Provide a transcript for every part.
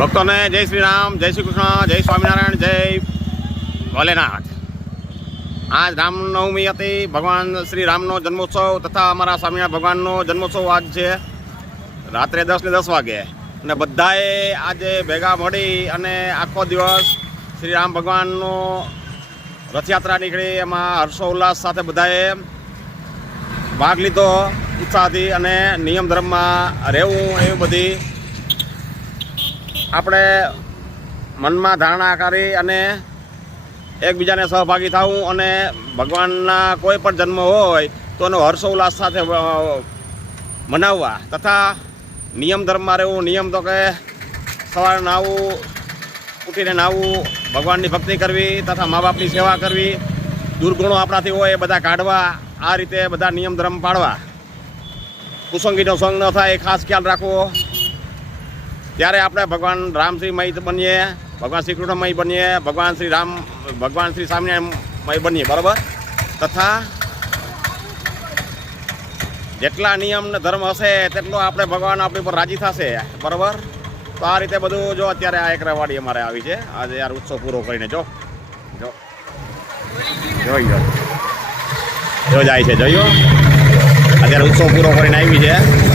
ભક્તોને જય શ્રી રામ, જય શ્રી કૃષ્ણ, જય સ્વામિનારાયણ, જય ભોલેનાથ. આજ રામનવમી હતી, ભગવાન શ્રી રામનો જન્મોત્સવ તથા અમારા સ્વામિનારાયણ ભગવાનનો જન્મોત્સવ આજ છે રાત્રે દસ ને દસ વાગે. અને બધાએ આજે ભેગા મળી અને આખો દિવસ શ્રી રામ ભગવાનનો રથયાત્રા નીકળી. એમાં હર્ષોલ્લાસ સાથે બધાએ ભાગ લીધો, ઉત્સાહથી અને નિયમ ધર્મમાં રહેવું, એવી બધી આપણે મનમાં ધારણા કરી અને એકબીજાને સહભાગી થવું અને ભગવાનના કોઈ પણ જન્મ હોય તો એનો હર્ષોલ્લાસ સાથે મનાવવા. તથા નિયમ ધર્મમાં રહેવું, નિયમ તો કે સવારે નાહવું, ઉઠીને નાહવું, ભગવાનની ભક્તિ કરવી તથા મા બાપની સેવા કરવી. દુર્ગુણો આપણાથી હોય એ બધા કાઢવા, આ રીતે બધા નિયમ ધર્મ પાડવા કુસંગીનો સંગ ન થાય, એ ખાસ ખ્યાલ રાખવો. ત્યારે આપણે ભગવાન રામશ્રીમય બનીએ, ભગવાન શ્રી કૃષ્ણમય બનીએ, ભગવાન શ્રી રામ, ભગવાન શ્રી સ્વામિનારાયણમય બનીએ, બરાબર? તથા જેટલા નિયમ ને ધર્મ હશે, તેટલો આપણે ભગવાન આપણી પર રાજી થશે, બરાબર? તો આ રીતે બધું જો અત્યારે આ એક રવાડી અમારે આવી છે. આજે યાર ઉત્સવ પૂરો કરીને જો જો, જોઈ જો જાય છે જોયો અત્યારે ઉત્સવ પૂરો કરીને આવી છે.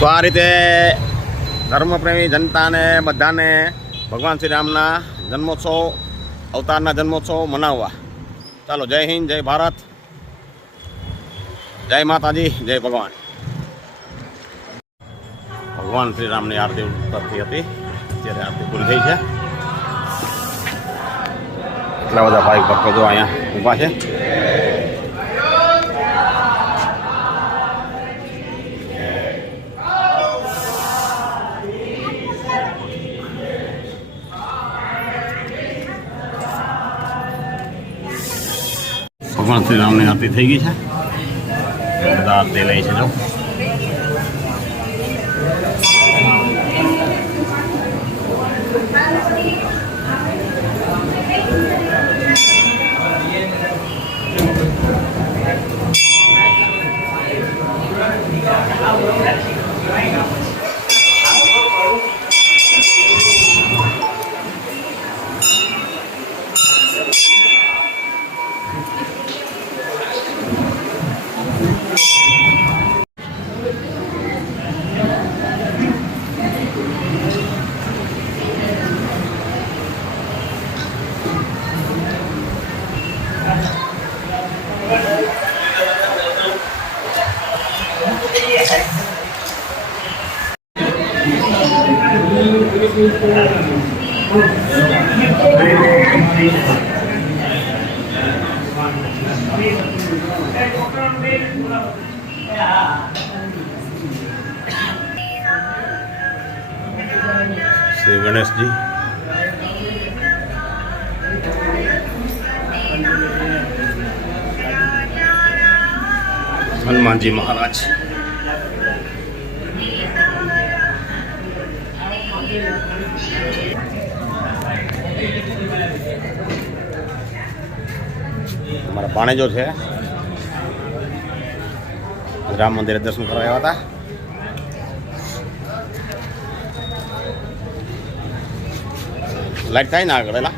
તો આ રીતે ધર્મપ્રેમી જનતાને બધાને ભગવાન શ્રી રામના જન્મોત્સવ, અવતારના જન્મોત્સવ મનાવવા. ચાલો, જય હિન્દ, જય ભારત. જય માતાજી, જય ભગવાન. ભગવાન શ્રી રામની આરતી કરતી હતી. અત્યારે આરતી પૂરી થઈ છે. એટલા બધા ભાઈ ભક્તો અહીંયા ઊભા છે. ભગવાન શ્રી આરતી થઈ ગઈ છે. બધા આરતી લઈ છે જો. શ્રી ગણેશજી હનુમાનજી મહારાજ અમારા ભાણેજો છે. રામ મંદિરે દર્શન કરવા આવ્યા હતા. લાઈટ થાય ને આગળ, એલા?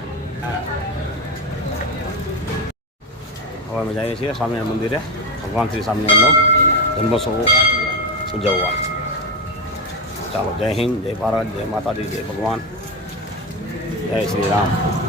હવે અમે જઈએ છીએ સ્વામિનારાયણ મંદિરે. ભગવાન શ્રી સ્વામિનારાયણનો જન્મોત્સવ ઉજવવા. ચાલો, જય હિન્દ, જય ભારત, જય માતાજી, જય ભગવાન. જય શ્રી રામ.